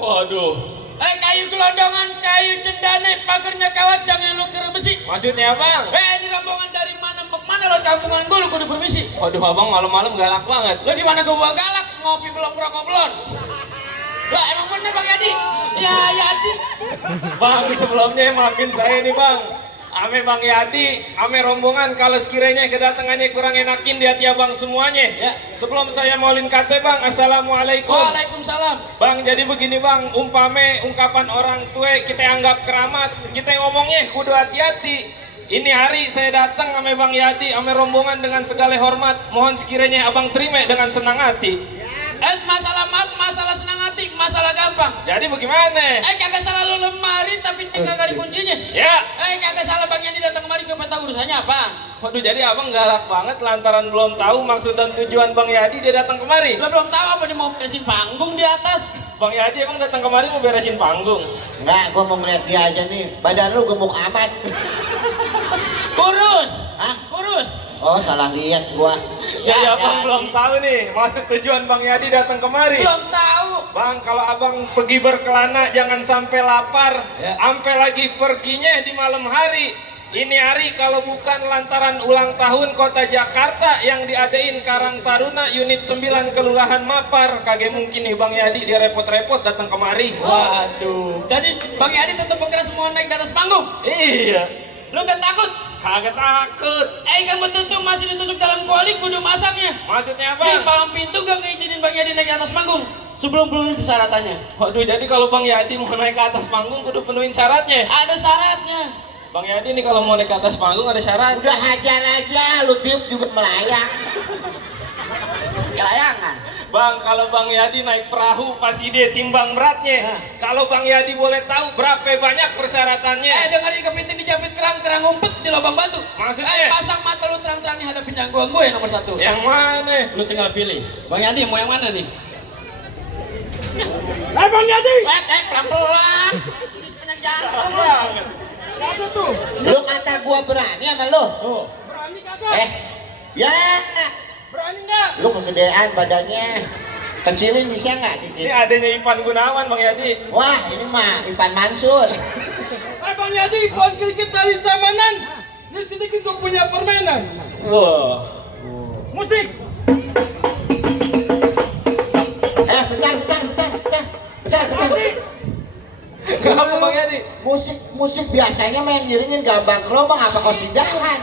Waduh. Kayu gelondongan, kayu cendane, pagernya kawat, jangan lu kira besi. Maksudnya bang? Ini rombongan dari mana lo campungan gue lu kudu permisi. Waduh abang malam-malam galak banget. Lu di mana gua galak, ngopi belum rokok belum. Lah emang bener Bang Yadi? Ya Yadi. Bang sebelumnya maafin saya nih bang. Ame Bang Yadi, ame rombongan kalau sekiranya kedatangannya kurang enakin di hati abang semuanya. Ya. Sebelum saya maulin kate bang, assalamualaikum. Waalaikumsalam. Bang jadi begini bang, umpame ungkapan orang tua kita anggap keramat, kita ngomongnya kudu hati-hati. Ini hari saya datang ame Bang Yadi, ame rombongan dengan segala hormat. Mohon sekiranya abang terima dengan senang hati. Masalah maaf, masalah senang hati, masalah gampang. Jadi bagaimana? Kagak salah lu lemari tapi kagak ada kuncinya. Ya. Kagak salah Bang Yadi datang kemari gue tahu urusannya apa. Waduh jadi abang galak banget lantaran belum tahu maksud dan tujuan Bang Yadi dia datang kemari. Lo belum tahu apa dia mau beresin panggung di atas. Bang Yadi emang datang kemari mau beresin panggung? Enggak, gua mau ngeliat dia aja nih. Badan lu gemuk amat. Kurus. Hah? Kurus. Oh, salah lihat gua. Jadi abang belum tahu nih maksud tujuan Bang Yadi datang kemari. Belum tahu. Bang kalau abang pergi berkelana jangan sampai lapar. Sampai lagi perginya di malam hari. Ini hari kalau bukan lantaran ulang tahun kota Jakarta yang diadain Karang Taruna unit 9 Kelurahan Mapar. Kagak mungkin nih Bang Yadi dia repot-repot datang kemari. Waduh. Jadi Bang Yadi tetap berkeras mau naik di atas panggung. Iya. Lu gak takut? Kagak takut. Kan betul masih ditusuk dalam kuali kudu masaknya. Maksudnya Di apa? palang pintu gak ngizinin Bang Yadi naik di atas panggung sebelum penuhin persyaratannya. Waduh jadi kalau Bang Yadi mau naik ke atas panggung kudu penuhin syaratnya. Ada syaratnya. Bang Yadi nih kalau mau naik ke atas panggung ada syarat. Udah hajar aja, lu tiup juga melayang. Kelayangan. Bang kalau Bang Yadi naik perahu pasti dia timbang beratnya. Kalau Bang Yadi boleh tahu berapa banyak persyaratannya? Dengerin kepiting dijepit kerang ngumpet di lubang batu. Maksudnya? Pasang mata lu terang-terang nih hadapin jangkauan gue yang nomor 1. Yang mana? Lu tinggal pilih. Bang Yadi mau yang mana nih? Bang Yadi! Pelan-pelan. Penang jantung Banget. Lu kata gua berani sama lu? Berani kagak? Ya. Berani nggak? Lu kegedean badannya. Kecilin bisa nggak Ini dikit? adanya Ipan Gunawan Bang Yadi. Wah, ini mah Ipan Mansur. Bang Yadi, buat sedikit dari Samanan. Ini sedikit gue punya permainan. Wah. Musik. Bentar. Kenapa Bang Yadi? Musik biasanya main ngiringin gambang keromong apa kau sidahan?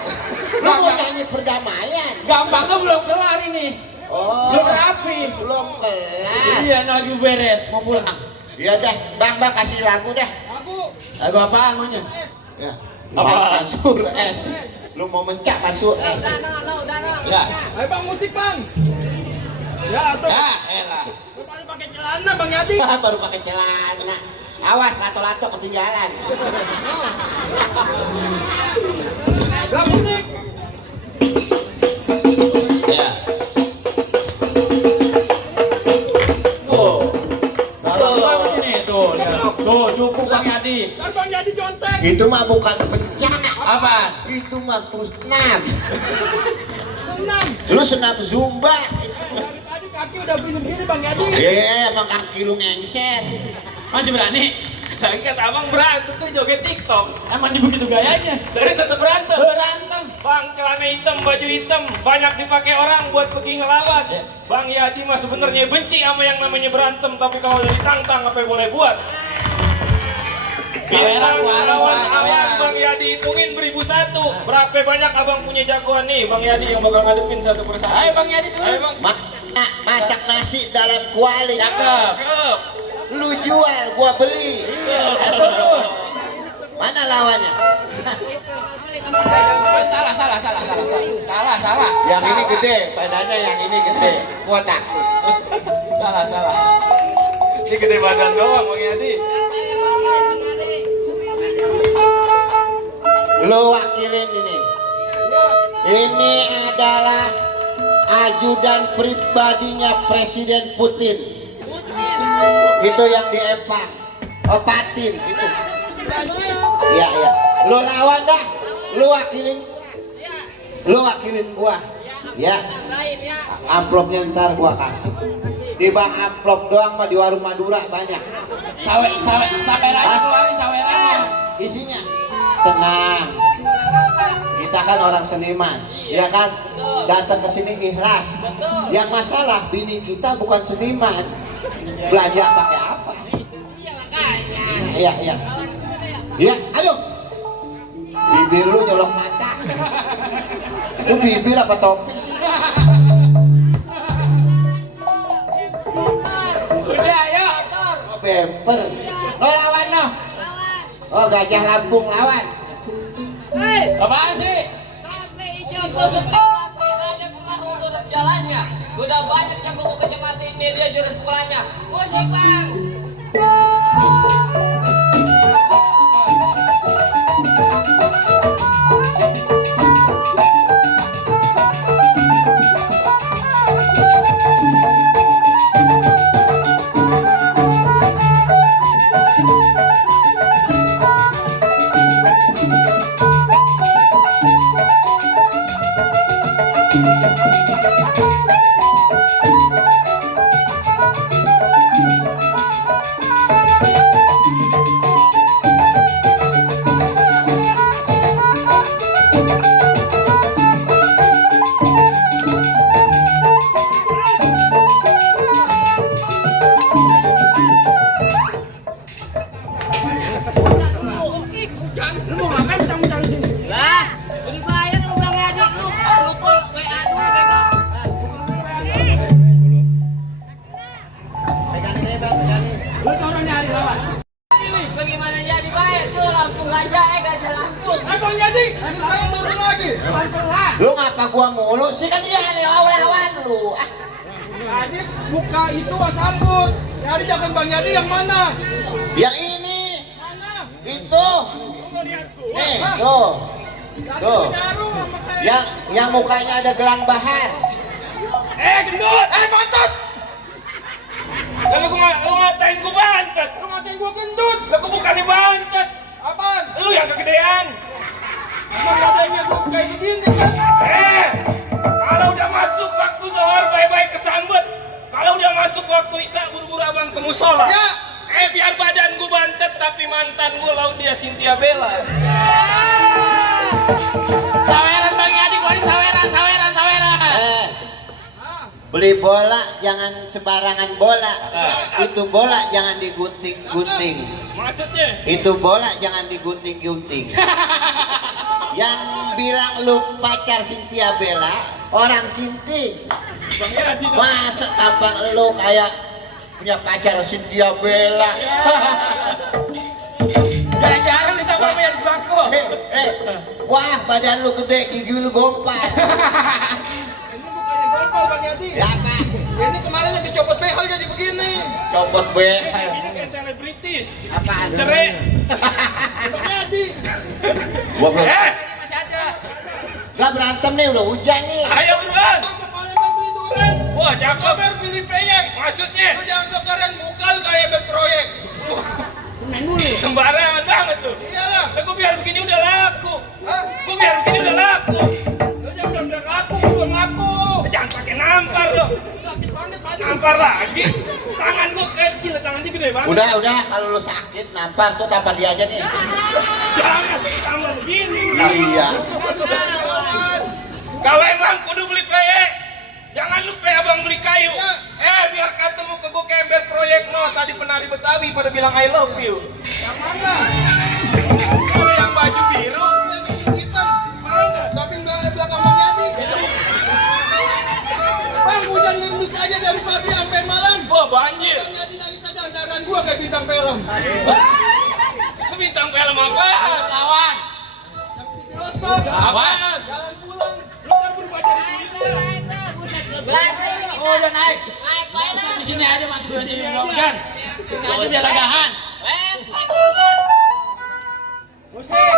Lu mau nyanyi perdamaian? Gampangnya belum kelar ini. Oh, Belum rapi. belum kelar. Iya, lagi beres mau pulang. Ya dah, bang kasih lagu dah. Aku. Lagu apaan maunya? Ya. Apa? Mansur S. Lu mau mencak Mansur S. Ya. Ayo bang, musik bang. Ya, tuh. Ya, elah. Lu pakai celana Bang Yadi. Baru pakai celana. Awas lato-lato ketinggalan. Ya, musik. Ya. Oh. Banget ini tuh. Tuh, cukup Bang Yadi. Kan Bang Yadi jontek. Itu mah bukan pencak. Apaan? Itu mah senam. Senam. Lu senam zumba. Dari tadi kaki udah begini Bang Yadi. Emang kaki lu ngengser. Masih berani? Lagi kata abang berantem tuh joget TikTok. Emang di begitu gayanya? Dari tetap berantem. Berantem. Bang celana hitam, baju hitam, banyak dipakai orang buat pergi ngelawan. Bang Yadi mah sebenarnya benci sama yang namanya berantem, tapi kalau udah ditantang apa yang boleh buat? Bintang lawan Bang Yadi hitungin 1001. Berapa banyak abang punya jagoan nih Bang Yadi yang bakal ngadepin satu persatu? Ayo Bang Yadi dulu. Ayo Bang. Masak nasi dalam kuali. Cakep. Cakep. Lu jual, gua beli. Mana lawannya? Salah. Yang ini gede, badannya yang ini gede. Gua takut. Salah. Ini gede badan doang Bang Yadi. Lu wakilin ini. Ini adalah ajudan pribadinya Presiden Putin. Itu yang di Empang. Oh, Patin itu. Iya. Lu lawan dah. Lu wakilin gua. Ya. Amplopnya ntar gua kasih. Di bang amplop doang mah di warung Madura banyak. Sawerannya keluarin sawerannya. Isinya tenang. Kita kan orang seniman, ya kan? Datang ke sini ikhlas. Yang masalah bini kita bukan seniman. Belanja pakai apa? Iya, iya. Iya, aduh. Bibir lu nyolok mata. Itu bibir apa topi sih? Udah, ayo. Oh, bemper. Oh, lawan no. Oh, Gajah Lampung lawan. Apaan sih? Kafe hijau tusuk mati ada pengaruh jurus jalannya. Udah banyak yang mau kecepatin media jurus pukulannya. Musik bang. Lah, udah bayar udah ngajak lu. Lu kok WA dulu bego. Lu turun nyari lawan. Bagaimana jadi bayar tuh Lampung aja Gajah Lampung. Bang Yadi, saya turun lagi. Lu ngapa gua mulu sih kan dia nih lawan lu. Ah, Tadi buka itu sambut. Nyari jangan Bang Yadi yang mana? yang ini, Mana? itu. Nih, tuh. Tuh. Jarum sama kayak. Yang mukanya ada gelang bahar. Gendut! Bantet! Lalu lu ngatain gua bantet. Lu ngatain gua gendut. Lah gua bukannya bantet. Apaan? Lu yang kegedean. Emang katanya gua kayak begini kan? Kalau udah masuk waktu zuhur baik-baik kesambet. Kalau udah masuk waktu isya buru-buru abang ke musola. Ya. Biar badan gua bantet tapi mantan gua laut dia Cynthia Bella. Saweran Bang Yadi, keluarin saweran. Beli bola jangan sembarangan bola. Itu bola jangan digunting-gunting. Maksudnya? Itu bola jangan digunting-gunting. Yang bilang lu pacar Cynthia Bella, orang Sinting. Bang Yadi dong. Masa tampang lu kayak punya pacar Cynthia Bella? Jarang-jarang ditambah sama yang di sebangku. Wah, badan lu gede, gigi lu gompat. Ini bukannya gompal Bang Yadi. Apa? Ini kemarin habis copot behel jadi begini. Copot behel. Ini kayak selebritis. Apaan? Cerai. Bang Yadi. Gua belum. Masih ada. Gak berantem nih, udah hujan nih. Ayo buruan. Kemarin Bang beli duren. Wah, cakep. Kabar pilih proyek. Maksudnya? Lu jangan sok keren muka lu kayak berproyek. Sembarangan banget tuh. Iyalah. Lah gua biar begini udah laku. Hah? Gua biar begini udah laku. Lu jangan udah ngaku, belum ngaku. Jangan pakai nampar lo. Sakit banget badan. Nampar lagi. Tangan gua kecil, tangannya gede banget. Udah, kalau lu sakit nampar tuh tampar dia aja nih. Jangan tambah begini. Iya. Kalau emang kudu beli proyek, jangan lupa abang beli kayu. Biar ketemu ke gua kember proyek no. Tadi penari Betawi pada bilang I love you. Yang mana? Kalau yang baju biru, Hitam. mana? Samping belakang Bang Yadi. Bang, hujan ngemis aja dari pagi sampai malam. Wah banjir. Bang Yadi nangis aja andaran gua kayak bintang film. Lu bintang film apa? Lawan. Yang di bioskop. Apaan? Jalan pulang. Lu kan berubah jadi Naik tuh, buset sebelas ini kita. Oh, udah naik. Naik banget. Di sini aja masuk di sini dong kan. Sini aja biar lagahan. Naik buset. musik.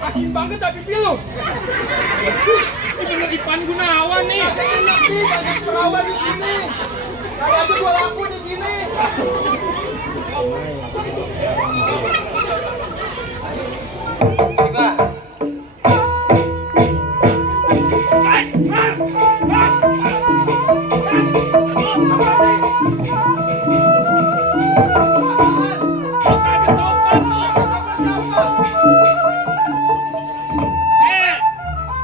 Asin banget tapi pilu. Ini bener Ipan Gunawan nih. Agak enak nih, banyak perawan di sini. Kalau aja gua laku di sini. Siapa?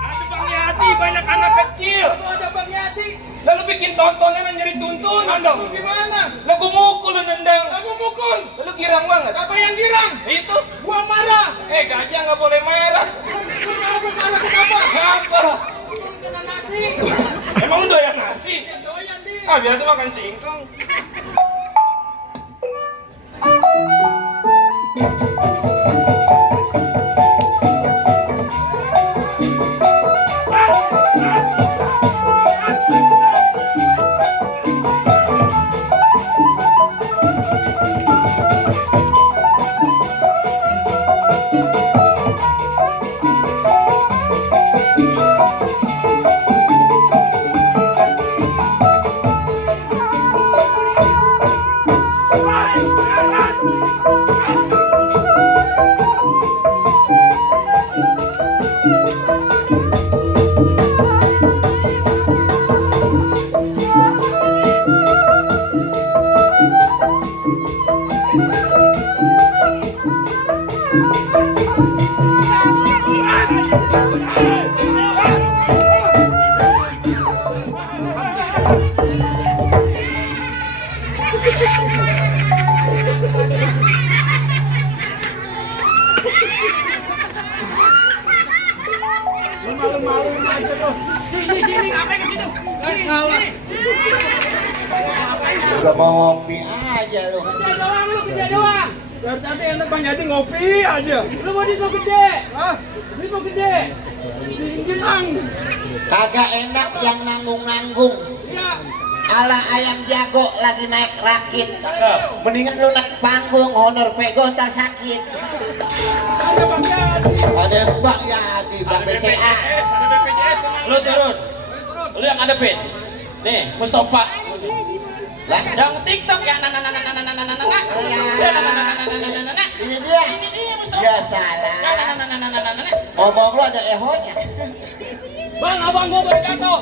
Ada Bang Yadi, banyak anak kecil. Ada Bang Yadi. Lalu bikin tontonan yang jadi tuntunan dong. Lu gimana? Lagu mukul lu nendang. Aku mukul. Lalu girang banget. Apa yang girang? Itu. Gua marah. Gajah nggak boleh marah. Lu tahu gua marah kenapa? Kenapa? Turun kena nasi. Emang lu doyan nasi? Ya doyan di. Biasa makan singkong. Udah mau ngopi aja lu. Nanti enak Bang Yadi ngopi aja. Lu mau di gede? Hah? Ini mau gede? Diinginang. Kagak enak yang nanggung-nanggung. Ya. Ala ayam jago lagi naik rakit. Mendingan lu naik panggung, honor pego ntar sakit. Ada Bang Yadi. Ada Bang Yadi, Bang BCA. Ada BPJS sama Lu turun. Lu yang ngadepin. Nih, Mustafa. Lah, Yang TikTok ya ini dia. Ya salah. Ngomong lu ada ehonya. Bang, abang gua baru jatuh.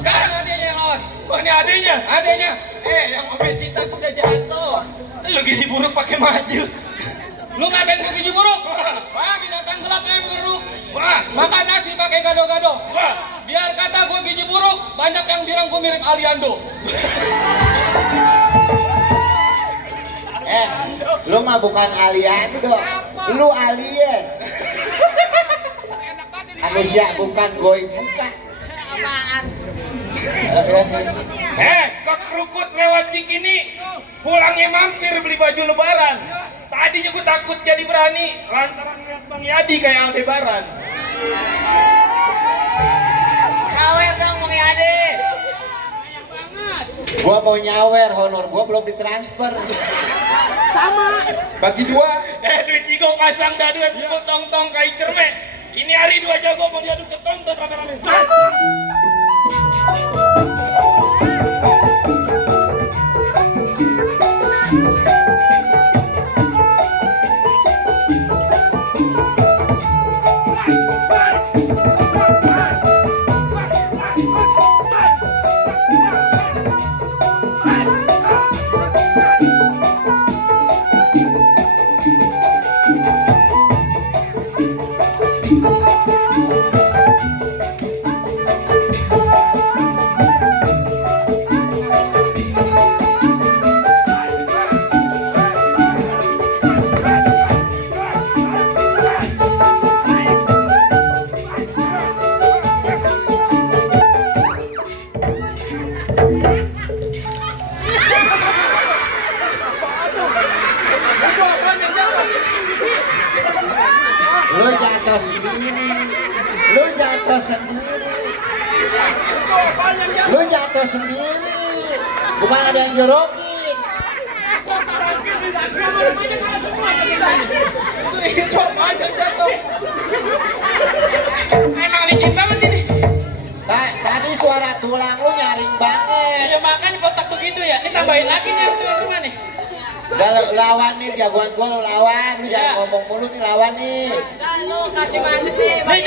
Sekarang adanya yang lawan. Ini adanya, adanya. Yang obesitas sudah jatuh. Lu gizi buruk pakai maju. Lu ngatain ke gizi buruk? Wah, binatang gelap yang bergeruk. Wah, makan nasi pakai gado-gado. Wah, biar kata gua gizi buruk, banyak yang bilang gua mirip Aliando. Lu mah bukan alien dong. Lu alien. Manusia bukan goy bukan. Kok kerukut lewat Cikini. Pulangnya mampir beli baju lebaran. Tadinya gue takut jadi berani lantaran lihat Bang Yadi kayak Aldebaran. Sawer dong Bang Yadi. Gua mau nyawer, honor gua belum ditransfer. Bagi dua. Duit jigo pasang dah duit pukul tong-tong kayak cermek. Ini hari 2 jago mau diadu ke tonton rame-rame. Lu jatuh sendiri. Lu jatuh sendiri. Lu jatuh sendiri. Bukan ada yang jorokin. Itu apa aja jatuh. Emang licin banget ini. Tadi suara tulang lu nyaring banget. Ya makan kotak begitu ya. Ini tambahin lagi nih untuk rumah nih. Udah lawan nih jagoan gua lo lawan. Lu jangan ngomong mulu nih lawan nih. Dan lu kasih mantik nih. Ini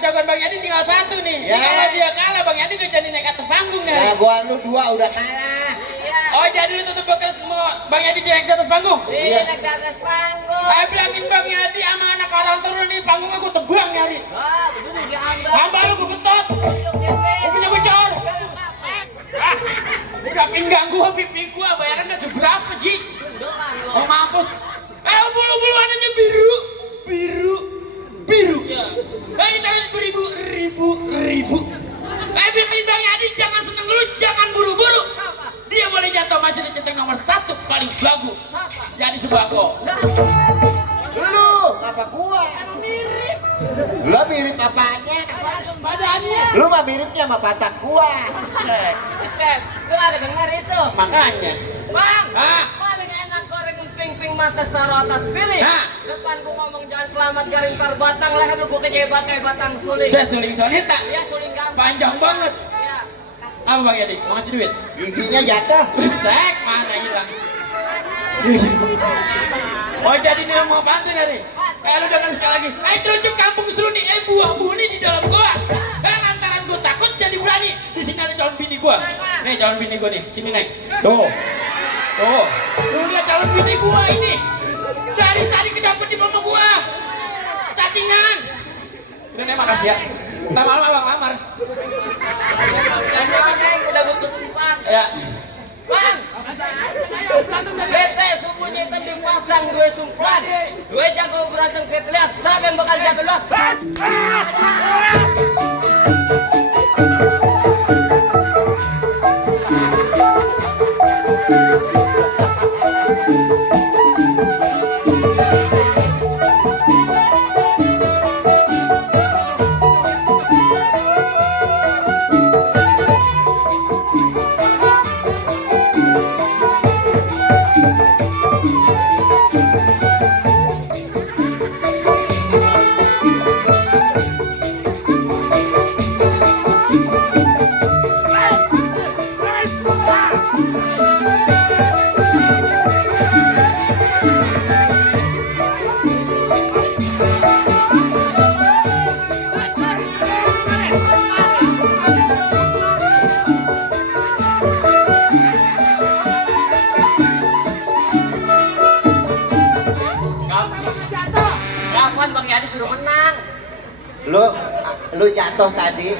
jagoan Bang Yadi tinggal satu nih. Ya. Kalau dia kalah Bang Yadi gak jadi naik atas panggung nih. Jagoan lu 2 udah kalah. Iya. Oh jadi lu tutup bekas mau Bang Yadi naik di atas panggung? Iya, naik ke atas panggung. Ayo bilangin Bang Yadi sama anak orang turun nih panggungnya gua tebang nih hari. Wah, betul diambil. Hamba lu gua betot. Tunjuk DP. Gua punya bocor. Kalau kasih. Ah, udah pinggang gua, pipi gua bayaran gak seberapa Ji. Doang lu. Oh mampus. Bulu-bulu warnanya biru. Ini taruh ribu. Bikin Bang Yadi jangan seneng dulu, jangan buru-buru. Apa? Dia boleh jatuh masih dicetak nomor 1 paling bagus. Siapa? Jadi Sembako. Lu apa gua? Mirip. Lu mirip apanya? Badannya. Lu mah miripnya sama patak gua. Chef, lu ada dengar itu? Makanya. Bang, Ah. paling enak goreng ping-ping mata taruh atas pilih. Ah. Depan gua ngomong jangan selamat jaring tar batang, leher lu gua kejebak kayak batang suling. Saya suling soneta. Iya, suling gampang. Panjang banget. Iya. Apa Bang Yadi? Mau ngasih duit? Giginya jatuh. Sek, mana hilang? Oh jadi dia mau bantu dari? Lu dengar sekali lagi. Terucuk kampung seruni, buah buni di dalam gua. Lantaran gua takut jadi berani. Di sini ada calon bini gua. Nih calon bini gua nih, sini naik. Tuh. Lu lihat calon bini gua ini. Dari tadi kedapet di mama gua. Cacingan. Udah nih makasih ya. Ntar malam abang lamar. Dan yang udah butuh tempat. Ya. Bang, bete sumbunya itu dipasang dua sumplan. Dua jago berantem kita lihat. Siapa yang bakal jatuh dulu? Kapan Bang Yadi suruh menang? Lu jatuh tadi.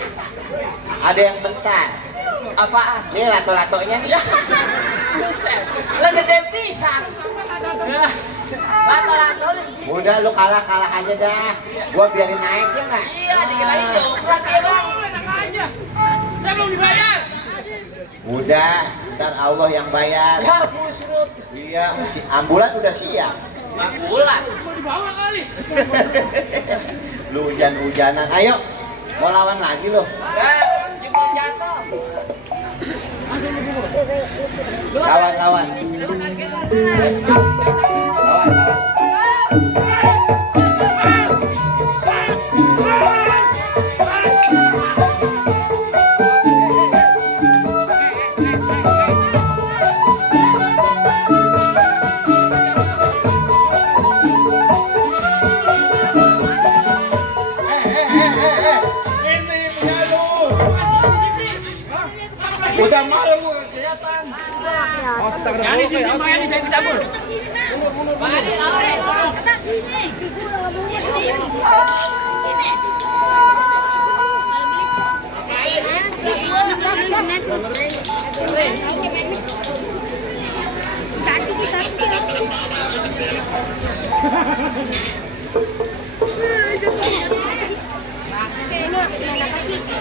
Ada yang bentar. Apaan? Nih lato-latonya nih. Buset, lu gede pisan. Lato-lato lu segitu. Udah lu kalah aja dah. Gua biarin naik ya nggak? Iya, dikirain joprak ya Bang. Saya belum dibayar. Udah, ntar Allah yang bayar. Ya, busrut. Iya, si ambulan udah siap. Bang bulan. Mau dibawa kali. Lu hujan-hujanan. Ayo, mau lawan lagi lo. Ya, jempol jatuh. Lawan. Silakan kita tenang. Lawan. Ini punya lu. Udah malam gua kelihatan. Jadi di Bang Yadi jangan campur. Bang Yadi,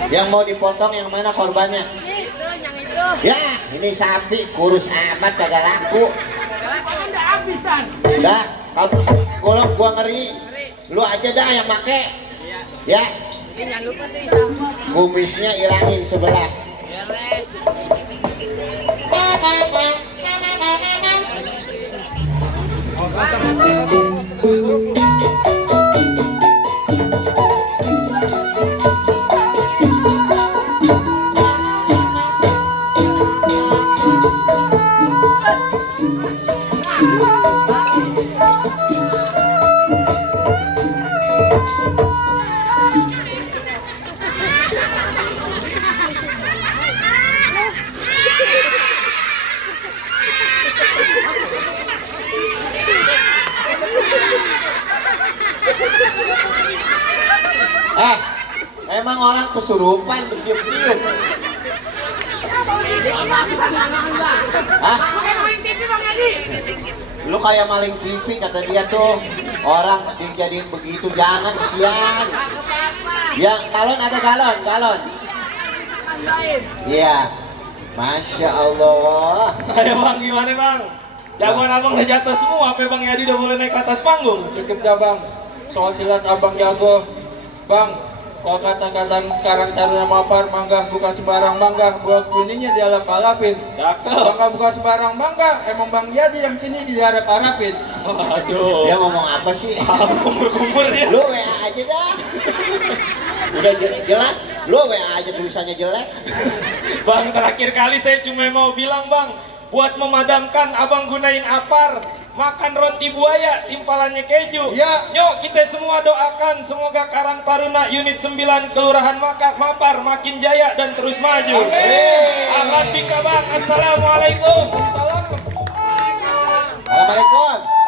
Yang mau dipotong yang mana korbannya? itu, yang itu. Ya, ini sapi kurus amat kagak laku. Udah habis Tan. Dah, kalau golok gua ngeri. Lu aja dah yang make. Ya, Ini jangan lupa tuh sama. kumisnya ilangin sebelah. Beres. Emang orang kesurupan bertiup-tiup. Hah? Lu kayak maling TV kata dia tuh. Orang dijadiin begitu, jangan kesian. Ya, galon ada galon. Iya. Masya Allah. Ayo bang, gimana bang? Jagoan abang udah jatuh semua, apa bang Yadi udah boleh naik ke atas panggung? Cukup dah bang. Soal silat abang jago. Bang, kalau kata-kata Karang Taruna Mapar, mangga bukan sembarang mangga, buah kuningnya dialap-alapin. Cakep. Bangga bukan sembarang mangga, emang Bang Yadi yang sini diharap-harapin. Aduh. Dia ngomong apa sih? Kumpur-kumpur dia. Lu WA aja dah. Udah jelas, lu WA aja tulisannya jelek. Bang, terakhir kali saya cuma mau bilang bang, buat memadamkan abang gunain apar, makan roti buaya, timpalannya keju. Ya. Yuk kita semua doakan semoga Karang Taruna Unit 9 Kelurahan Mapar makin jaya dan terus maju. Ahlan bika bang, assalamualaikum. Assalamualaikum.